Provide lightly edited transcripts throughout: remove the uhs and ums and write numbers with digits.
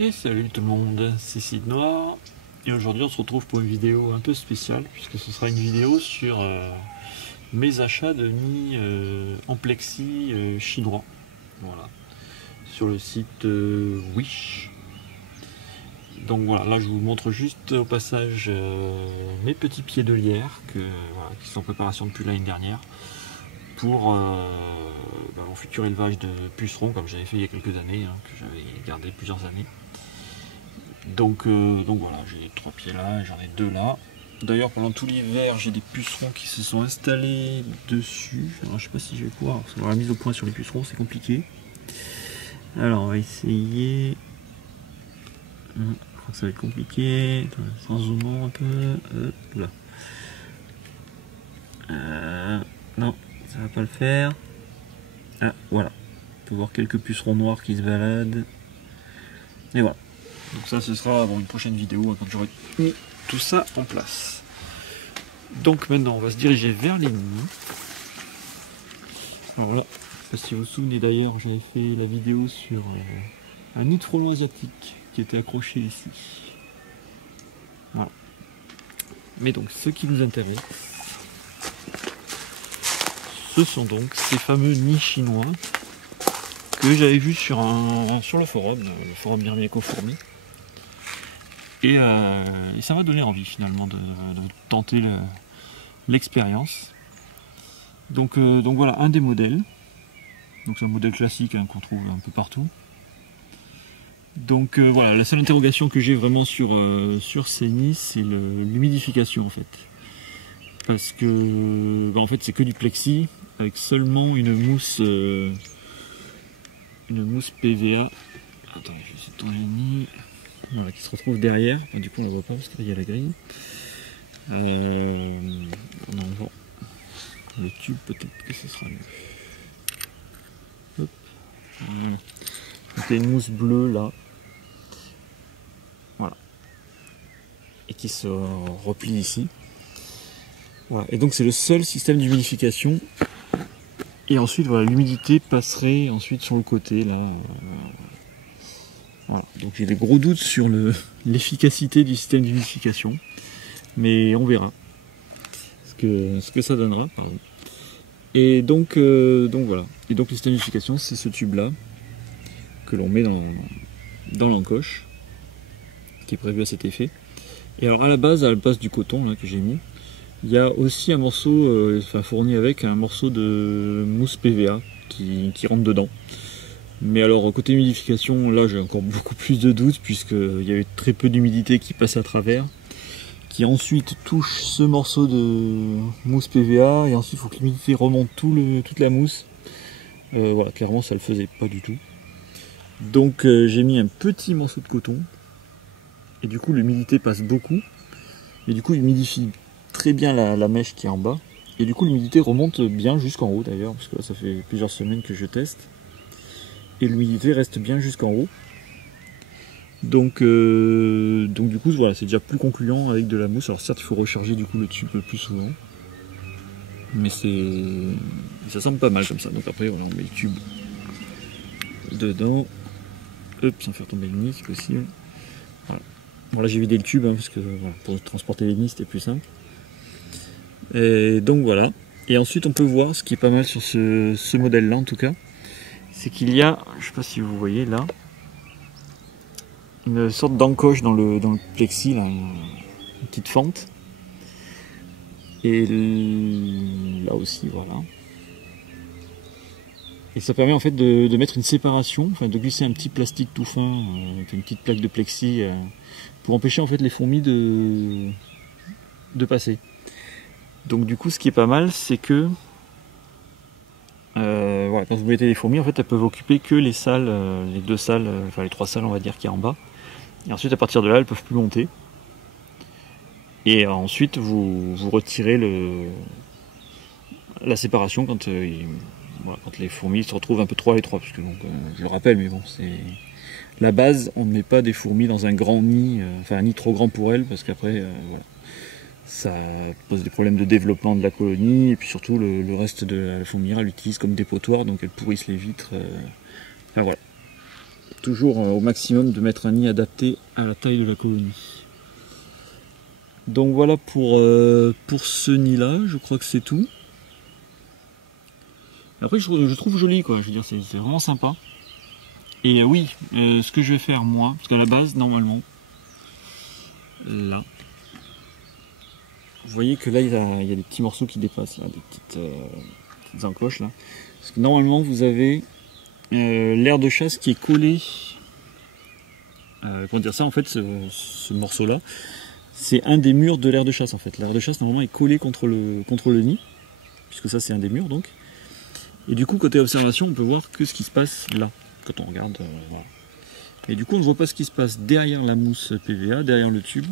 Et salut tout le monde, c'est Sid Noir et aujourd'hui on se retrouve pour une vidéo un peu spéciale puisque ce sera une vidéo sur mes achats de nids en plexi chinois, voilà, sur le site Wish. Donc voilà, là je vous montre juste au passage mes petits pieds de lierre voilà, qui sont en préparation depuis l'année dernière pour mon futur élevage de pucerons comme j'avais fait il y a quelques années, que j'avais gardé plusieurs années. Donc voilà, j'ai 3 pieds là, j'en ai 2 là. D'ailleurs pendant tout l'hiver j'ai des pucerons qui se sont installés dessus. Alors je sais pas si je vais pouvoir, parce que la mise au point sur les pucerons c'est compliqué. Alors on va essayer. Je crois que ça va être compliqué. Sans zoomant un peu. Là. Non, ça va pas le faire. Ah voilà. On peut voir quelques pucerons noirs qui se baladent. Et voilà. Donc ça ce sera dans une prochaine vidéo quand j'aurai mis tout ça en place. Donc maintenant on va se diriger vers les nids. Alors là, je sais pas si vous vous souvenez d'ailleurs, j'avais fait la vidéo sur un nid de frelons asiatique qui était accroché ici. Voilà. Mais donc ce qui nous intéresse, ce sont donc ces fameux nids chinois que j'avais vu sur le forum Myrmico Fourmi. Et ça m'a donné envie finalement de tenter l'expérience. Donc voilà un des modèles. Donc c'est un modèle classique qu'on trouve un peu partout. Donc voilà, la seule interrogation que j'ai vraiment sur ces nids, c'est l'humidification en fait. Parce que en fait c'est que du plexi avec seulement une mousse PVA. Attendez, je vais essayer de tourner le nid. Voilà, qui se retrouve derrière. Enfin, du coup on ne la voit pas parce qu'il y a la grille. On en voit le tube, peut-être que ce sera mieux. Hop. Voilà. Donc il y a une mousse bleue là. Voilà. Et qui se replie ici. Voilà. Et donc c'est le seul système d'humidification. Et ensuite voilà, l'humidité passerait ensuite sur le côté là. Voilà. Donc j'ai des gros doutes sur l'efficacité du système d'humidification. Mais on verra ce que ça donnera. Pardon. Et donc voilà. Et donc le système d'humidification, c'est ce tube là que l'on met dans l'encoche, qui est prévu à cet effet. Et alors à la base du coton là, que j'ai mis, il y a aussi un morceau, fourni avec un morceau de mousse PVA qui rentre dedans. Mais alors côté humidification, là j'ai encore beaucoup plus de doutes puisqu'il y avait très peu d'humidité qui passe à travers, qui ensuite touche ce morceau de mousse PVA et ensuite il faut que l'humidité remonte toute la mousse. Voilà, clairement ça le faisait pas du tout. Donc j'ai mis un petit morceau de coton et du coup l'humidité passe beaucoup et du coup il humidifie très bien la mèche qui est en bas et du coup l'humidité remonte bien jusqu'en haut d'ailleurs parce que là, ça fait plusieurs semaines que je teste. Et l'humidité reste bien jusqu'en haut. Donc du coup voilà, c'est déjà plus concluant avec de la mousse. Alors certes il faut recharger du coup le tube plus souvent. Mais ça semble pas mal comme ça. Donc après voilà, on met le tube dedans. Hop, sans faire tomber le nid si possible. Voilà. Bon là j'ai vidé le tube parce que voilà, pour transporter les nids c'était plus simple. Et donc voilà. Et ensuite on peut voir ce qui est pas mal sur ce modèle là en tout cas. C'est qu'il y a, je ne sais pas si vous voyez là, une sorte d'encoche dans le plexi, là, une petite fente. Et là aussi, voilà. Et ça permet en fait de mettre une séparation, enfin de glisser un petit plastique tout fin, avec une petite plaque de plexi, pour empêcher en fait les fourmis de passer. Donc du coup, ce qui est pas mal, c'est que voilà, quand vous mettez les fourmis, en fait, elles peuvent occuper que les salles, les 2 salles, enfin les 3 salles, on va dire, qui est en bas. Et ensuite, à partir de là, elles peuvent plus monter. Et ensuite, vous retirez la séparation quand les fourmis se retrouvent un peu trop à l'étroit. Parce que, donc, je le rappelle, mais bon, c'est la base. On ne met pas des fourmis dans un grand nid, un nid trop grand pour elles, parce qu'après, voilà. Ça pose des problèmes de développement de la colonie et puis surtout le reste de la fourmilière l'utilise comme dépotoir donc elle pourrisse les vitres. Enfin voilà. toujours au maximum de mettre un nid adapté à la taille de la colonie. Donc voilà pour ce nid là, je crois que c'est tout. Après je trouve joli quoi, je veux dire c'est vraiment sympa. Et oui, ce que je vais faire moi, parce qu'à la base normalement, là, vous voyez que là il y a des petits morceaux qui dépassent, là, des petites encoches là. Parce que normalement vous avez l'aire de chasse qui est collé, comment dire ça en fait, ce morceau là, c'est un des murs de l'aire de chasse en fait. L'aire de chasse normalement est collée contre le nid, puisque ça c'est un des murs donc. Et du coup côté observation on peut voir que ce qui se passe là, quand on regarde. Voilà. Et du coup on ne voit pas ce qui se passe derrière la mousse PVA, derrière le tube,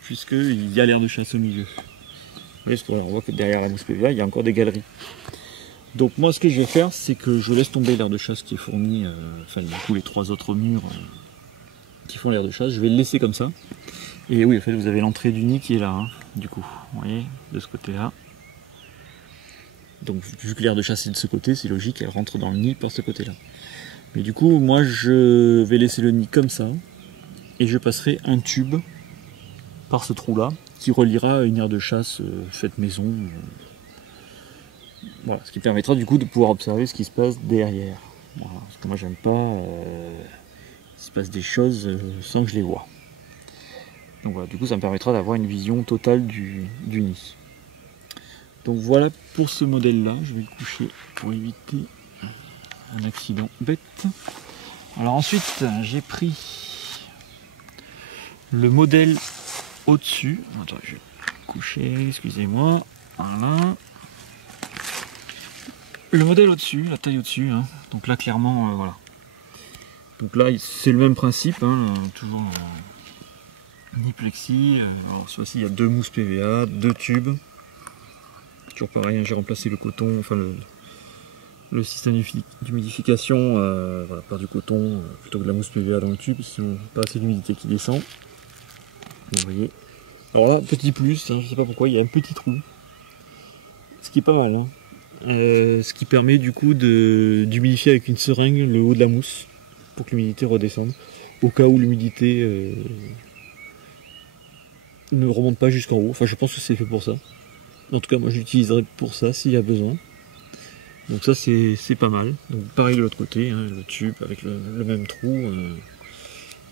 puisqu'il y a l'aire de chasse au milieu. Parce qu'on voit que derrière la mousse PVA il y a encore des galeries. Donc moi ce que je vais faire c'est que je laisse tomber l'aire de chasse qui est fournie, enfin du coup les 3 autres murs qui font l'aire de chasse, je vais le laisser comme ça. Et oui en fait vous avez l'entrée du nid qui est là, hein, du coup, vous voyez, de ce côté là. Donc vu que l'aire de chasse est de ce côté, c'est logique, elle rentre dans le nid par ce côté là. Mais du coup moi je vais laisser le nid comme ça, et je passerai un tube par ce trou là, qui reliera à une aire de chasse faite maison. Voilà, ce qui permettra du coup de pouvoir observer ce qui se passe derrière. Voilà, parce que moi j'aime pas qu'il se passe des choses sans que je les vois. Donc voilà, du coup ça me permettra d'avoir une vision totale du nid. Donc voilà pour ce modèle là, je vais le coucher pour éviter un accident bête. Alors ensuite j'ai pris le modèle au-dessus. Attends, je vais coucher, excusez-moi. Voilà. Le modèle au-dessus, la taille au-dessus, hein. Donc là clairement, voilà. Donc là c'est le même principe, hein, toujours nid plexi. Alors cette fois-ci il y a 2 mousses PVA, 2 tubes. Toujours pareil, hein, j'ai remplacé le coton, enfin le système d'humidification voilà, par du coton plutôt que de la mousse PVA dans le tube, parce que pas assez d'humidité qui descend. Vous voyez. Alors là, petit plus, hein, je sais pas pourquoi, il y a un petit trou. Ce qui est pas mal, hein. Ce qui permet du coup d'humidifier avec une seringue le haut de la mousse pour que l'humidité redescende au cas où l'humidité ne remonte pas jusqu'en haut. Enfin je pense que c'est fait pour ça. En tout cas moi j'utiliserai pour ça s'il y a besoin. Donc ça c'est pas mal. Donc pareil de l'autre côté, hein, le tube avec le même trou.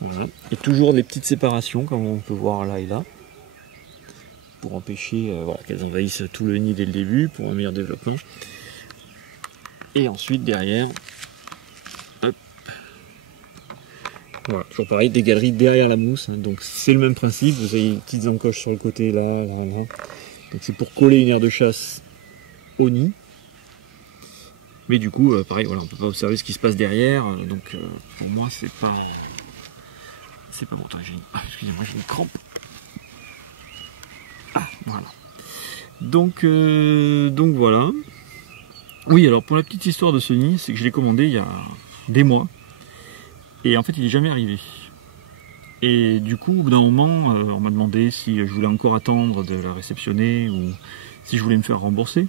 Voilà. Et toujours des petites séparations comme on peut voir là et là, pour empêcher voilà, qu'elles envahissent tout le nid dès le début, pour un meilleur développement. Et ensuite derrière, hop, voilà, toujours pareil, des galeries derrière la mousse, hein. Donc c'est le même principe, vous avez des petites encoches sur le côté là, là, là. Donc c'est pour coller une aire de chasse au nid. Mais du coup, pareil, voilà, on peut pas observer ce qui se passe derrière, donc pour moi c'est pas bon. Attends, excusez-moi, j'ai une crampe. Ah, voilà. Donc voilà. Oui, alors pour la petite histoire de ce nid, c'est que je l'ai commandé il y a des mois. Et en fait, il n'est jamais arrivé. Et du coup, au bout d'un moment, on m'a demandé si je voulais encore attendre de la réceptionner ou si je voulais me faire rembourser.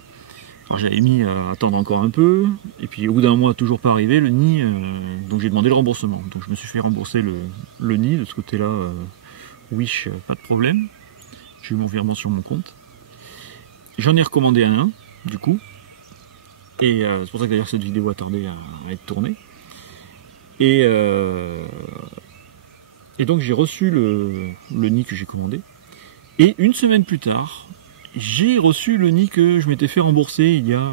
Alors j'avais mis à attendre encore un peu. Et puis au bout d'un mois, toujours pas arrivé, le nid. Donc j'ai demandé le remboursement. Donc je me suis fait rembourser le nid. De ce côté-là, Wish, pas de problème. J'ai eu mon virement sur mon compte. J'en ai recommandé un, du coup. Et c'est pour ça que d'ailleurs cette vidéo a tardé à être tournée. Et donc j'ai reçu le nid que j'ai commandé. Et une semaine plus tard, j'ai reçu le nid que je m'étais fait rembourser il y a...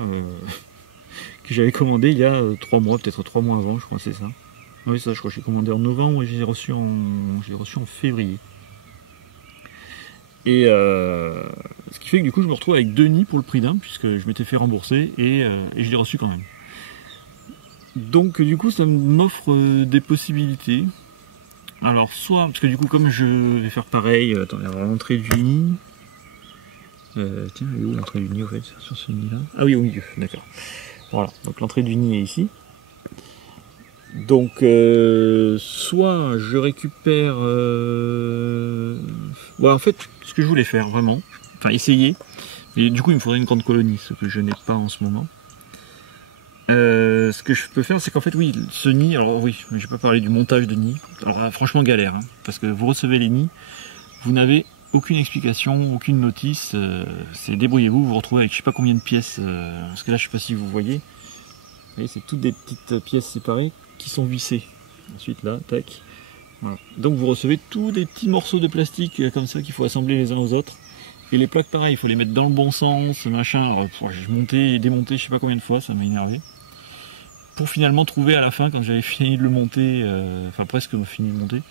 que j'avais commandé il y a 3 mois, peut-être 3 mois avant, je crois que c'est ça. Oui, ça, je crois que j'ai commandé en novembre et j'ai reçu en février. Et ce qui fait que du coup je me retrouve avec 2 nids pour le prix d'un, puisque je m'étais fait rembourser et je l'ai reçu quand même. Donc du coup ça m'offre des possibilités. Alors soit, parce que du coup comme je vais faire pareil, attendez, alors l'entrée du nid. Tiens, elle est où l'entrée du nid au fait, sur ce nid là? Ah oui, au milieu, d'accord. Voilà, donc l'entrée du nid est ici. Donc soit je récupère... Bon, en fait, ce que je voulais faire vraiment, enfin essayer, mais du coup il me faudrait une grande colonie, ce que je n'ai pas en ce moment. ce que je peux faire, c'est qu'en fait, oui, ce nid, alors oui, mais je peux parler du montage de nid. Alors franchement galère, hein, parce que vous recevez les nids, vous n'avez aucune explication, aucune notice, c'est débrouillez-vous, vous vous retrouvez avec je sais pas combien de pièces, parce que là je sais pas si vous voyez, c'est toutes des petites pièces séparées qui sont vissées. Ensuite là, tac. Voilà. Donc vous recevez tous des petits morceaux de plastique comme ça qu'il faut assembler les uns aux autres. Et les plaques pareil, il faut les mettre dans le bon sens, machin. Alors, j'ai monté et démonté je sais pas combien de fois, ça m'a énervé. Pour finalement trouver à la fin, quand j'avais fini de le monter, enfin presque fini de monter,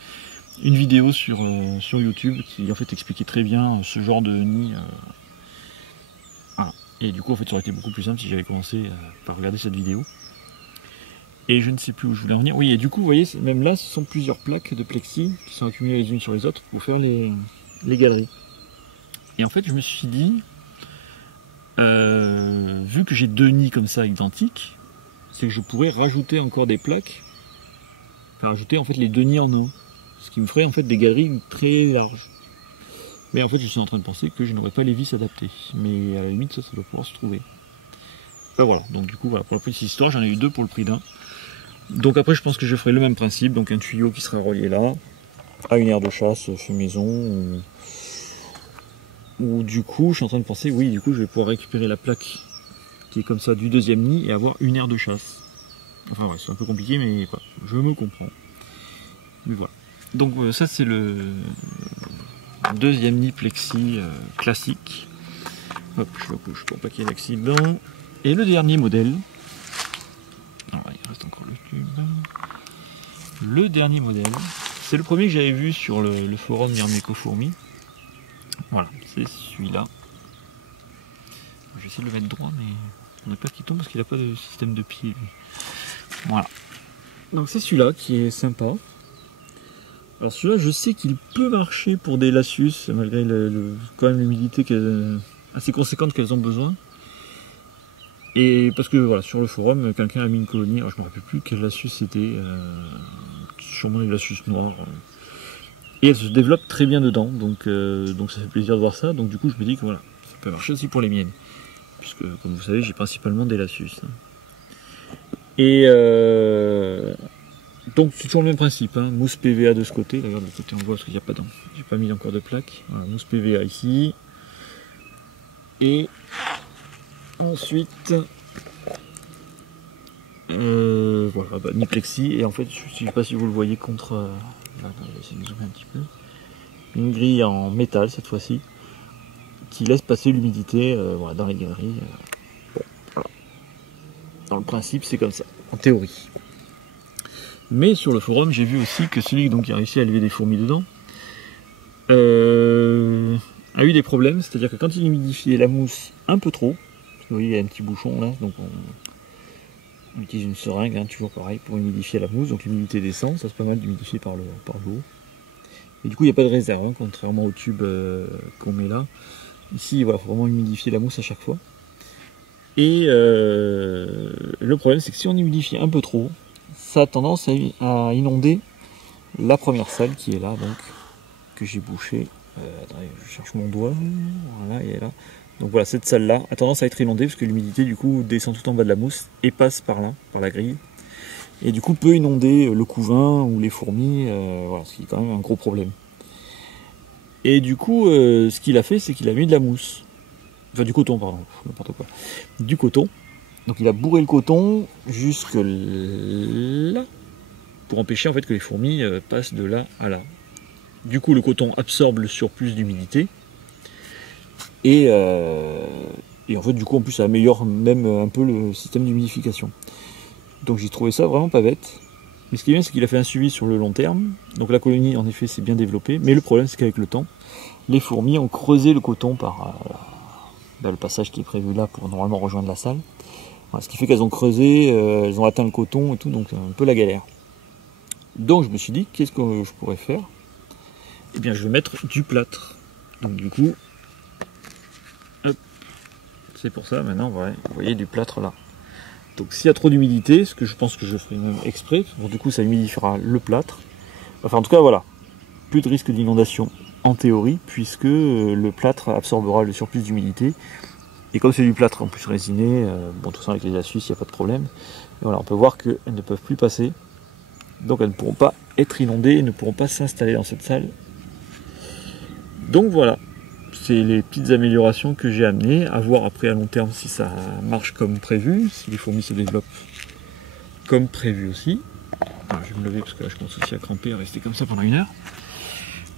une vidéo sur YouTube qui en fait expliquait très bien ce genre de nid. Voilà. Et du coup en fait ça aurait été beaucoup plus simple si j'avais commencé par regarder cette vidéo. Et je ne sais plus où je voulais en venir. Oui, et du coup vous voyez, même là ce sont plusieurs plaques de plexi qui sont accumulées les unes sur les autres pour faire les galeries. Et en fait je me suis dit, vu que j'ai deux nids comme ça identiques, c'est que je pourrais rajouter encore des plaques, enfin rajouter en fait les deux nids en un. Ce qui me ferait en fait des galeries très larges. Mais en fait je suis en train de penser que je n'aurais pas les vis adaptées. Mais à la limite ça doit pouvoir se trouver. Ben voilà, donc du coup voilà, pour la petite histoire j'en ai eu deux pour le prix d'un. Donc après je pense que je ferai le même principe, donc un tuyau qui sera relié là, à une aire de chasse fait maison, ou du coup je suis en train de penser, oui du coup je vais pouvoir récupérer la plaque qui est comme ça du deuxième nid et avoir une aire de chasse. Enfin ouais, c'est un peu compliqué mais quoi, je me comprends. Mais voilà. Donc ça c'est le deuxième nid plexi classique. Hop, je couche pour pas qu'il y ait d'accident. Et le dernier modèle. Alors, il reste encore le tube. Le dernier modèle, c'est le premier que j'avais vu sur le forum Myrmeco-Fourmis. Voilà, c'est celui-là. Je vais essayer de le mettre droit, mais on n'a pas qu'il tombe parce qu'il n'a pas de système de pied. Lui. Voilà. Donc c'est celui-là qui est sympa. Alors celui-là, je sais qu'il peut marcher pour des Lasius, malgré quand même l'humidité assez conséquente qu'elles ont besoin. Et parce que voilà, sur le forum, quelqu'un a mis une colonie, alors je ne me rappelle plus quel Lasius c'était, sûrement les Lasius noirs. Et elle se développe très bien dedans, donc ça fait plaisir de voir ça. Donc du coup, je me dis que voilà, ça peut marcher aussi pour les miennes. Puisque, comme vous savez, j'ai principalement des Lasius. Et donc c'est toujours le même principe, hein. Mousse PVA de ce côté, d'ailleurs de l'autre côté on voit parce qu'il n'y a pas d'encre, j'ai pas mis encore de plaque, voilà, mousse PVA ici, et ensuite voilà, nid plexi, et en fait je ne sais pas si vous le voyez contre, là, je vais essayer de zoomer un petit peu, une grille en métal cette fois-ci, qui laisse passer l'humidité voilà, dans les galeries, bon, voilà. Dans le principe c'est comme ça, en théorie. Mais sur le forum, j'ai vu aussi que celui donc, qui a réussi à élever des fourmis dedans a eu des problèmes. C'est-à-dire que quand il humidifiait la mousse un peu trop, parce que vous voyez, il y a un petit bouchon là, donc on utilise une seringue, hein, toujours pareil, pour humidifier la mousse. Donc l'humidité descend, ça c'est pas mal d'humidifier par le haut. Et du coup, il n'y a pas de réserve, hein, contrairement au tube qu'on met là. Ici, il va vraiment humidifier la mousse à chaque fois. Et le problème, c'est que si on humidifie un peu trop, ça a tendance à inonder la première salle qui est là, donc que j'ai bouchée. Attendez, je cherche mon doigt. Voilà, il est là. Donc voilà, cette salle-là a tendance à être inondée parce que l'humidité du coup descend tout en bas de la mousse et passe par là, par la grille. Et du coup peut inonder le couvain ou les fourmis, voilà, ce qui est quand même un gros problème. Et du coup, ce qu'il a fait, c'est qu'il a mis de la mousse. Enfin du coton, pardon, n'importe quoi. Du coton. Donc il a bourré le coton jusque là pour empêcher en fait que les fourmis passent de là à là. Du coup le coton absorbe le surplus d'humidité et en fait du coup en plus ça améliore même un peu le système d'humidification. Donc j'ai trouvé ça vraiment pas bête. Mais ce qui est bien c'est qu'il a fait un suivi sur le long terme. Donc la colonie en effet s'est bien développée, mais le problème c'est qu'avec le temps, les fourmis ont creusé le coton par le passage qui est prévu là pour normalement rejoindre la salle. Voilà, ce qui fait qu'elles ont creusé, elles ont atteint le coton et tout, donc c'est un peu la galère. Donc je me suis dit, qu'est-ce que je pourrais faire? Eh bien je vais mettre du plâtre. Donc du coup, c'est pour ça maintenant, ouais, vous voyez du plâtre là. Donc s'il y a trop d'humidité, ce que je pense que je ferai même exprès, bon, du coup ça humidifiera le plâtre. Enfin en tout cas voilà, plus de risque d'inondation en théorie, puisque le plâtre absorbera le surplus d'humidité Et comme c'est du plâtre en plus résiné, bon, tout ça avec les astuces, il n'y a pas de problème. Et voilà, on peut voir qu'elles ne peuvent plus passer. Donc elles ne pourront pas être inondées et ne pourront pas s'installer dans cette salle. Donc voilà, c'est les petites améliorations que j'ai amenées. À voir après à long terme si ça marche comme prévu, si les fourmis se développent comme prévu aussi. Alors, je vais me lever parce que là je commence aussi à cramper, à rester comme ça pendant 1 heure.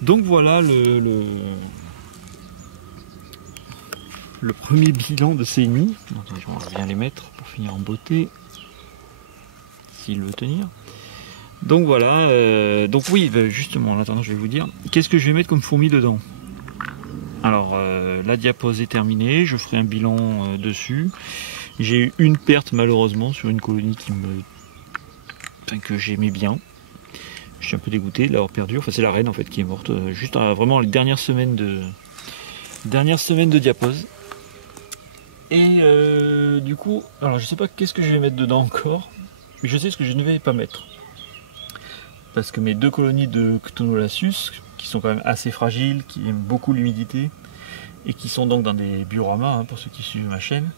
Donc voilà le premier bilan de ces nids. On va bien les mettre pour finir en beauté, s'il veut tenir. Donc voilà, donc oui, justement, en attendant je vais vous dire, qu'est-ce que je vais mettre comme fourmis dedans. Alors, la diapose est terminée, je ferai un bilan dessus. J'ai eu une perte malheureusement sur une colonie que j'aimais bien. Je suis un peu dégoûté de l'avoir perdue. Enfin, c'est la reine en fait qui est morte, juste vraiment les dernières semaines de diapose. Et du coup, alors je sais pas qu'est-ce que je vais mettre dedans encore, mais je sais ce que je ne vais pas mettre. Parce que mes 2 colonies de Ctonolacus, qui sont quand même assez fragiles, qui aiment beaucoup l'humidité, et qui sont donc dans des bioramas, hein, pour ceux qui suivent ma chaîne,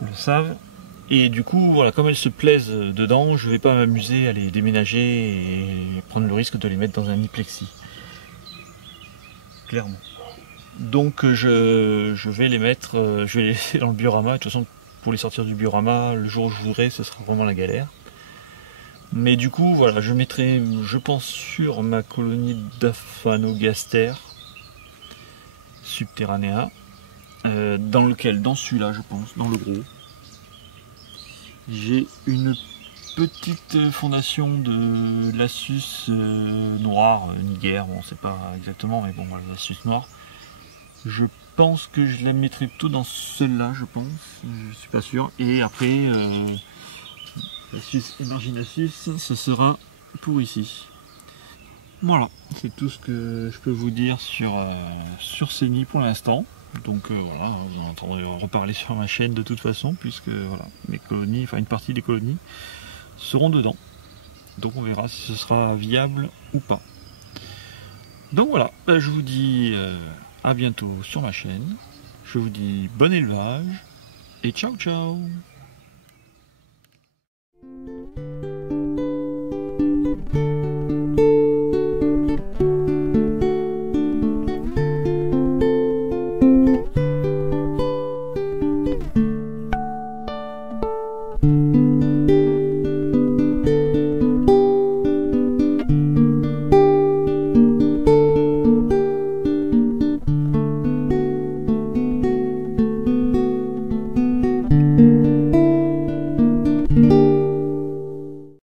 le savent. Et du coup, voilà, comme elles se plaisent dedans, je ne vais pas m'amuser à les déménager et prendre le risque de les mettre dans un nid plexi. Clairement. Donc je vais les mettre, je vais les laisser dans le biorama. De toute façon, pour les sortir du biorama, le jour où je voudrais, ce sera vraiment la galère. Mais du coup, voilà, je mettrai, je pense, sur ma colonie d'Aphanogaster subterranea, dans lequel, dans celui-là, je pense, dans le gros, j'ai une petite fondation de Lacus noir, niger, bon, c'est pas exactement, mais bon, voilà, Lacus noir. Je pense que je la mettrai plutôt dans celle-là, je pense, je suis pas sûr. Et après, Lacus emarginatus, ce sera pour ici. Voilà, c'est tout ce que je peux vous dire sur ces nids pour l'instant. Donc voilà, vous en entendrez reparler sur ma chaîne de toute façon, puisque voilà, mes colonies, enfin une partie des colonies seront dedans. Donc on verra si ce sera viable ou pas. Donc voilà, je vous dis à bientôt sur ma chaîne. Je vous dis bon élevage et ciao ciao.